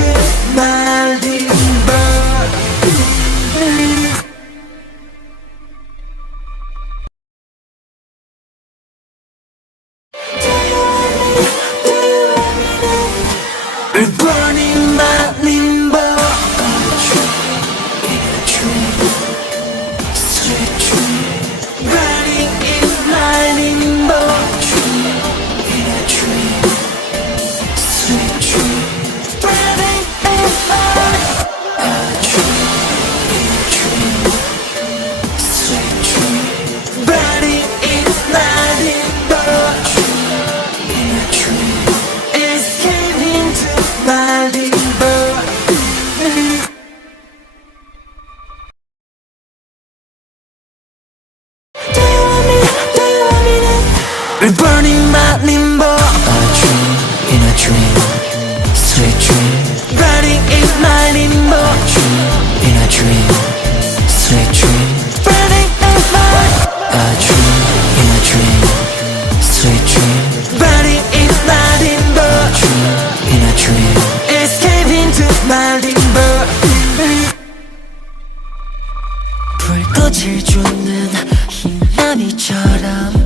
into my limbo. We're burning my limbo. A dream in a dream, sweet dream, running in my limbo. Dream in a dream, sweet dream, running in my a dream in a dream, sweet dream, running in my limbo. Dream in a dream, escaping to my limbo. We're burning my limbo. A dream in a dream, sweet dream, running in my limbo. A dream in a dream, sweet dream, running in my a dream in a dream, sweet dream, running in my limbo. A dream in a dream, escaping to my limbo. 불꽃을 주는 희나미처럼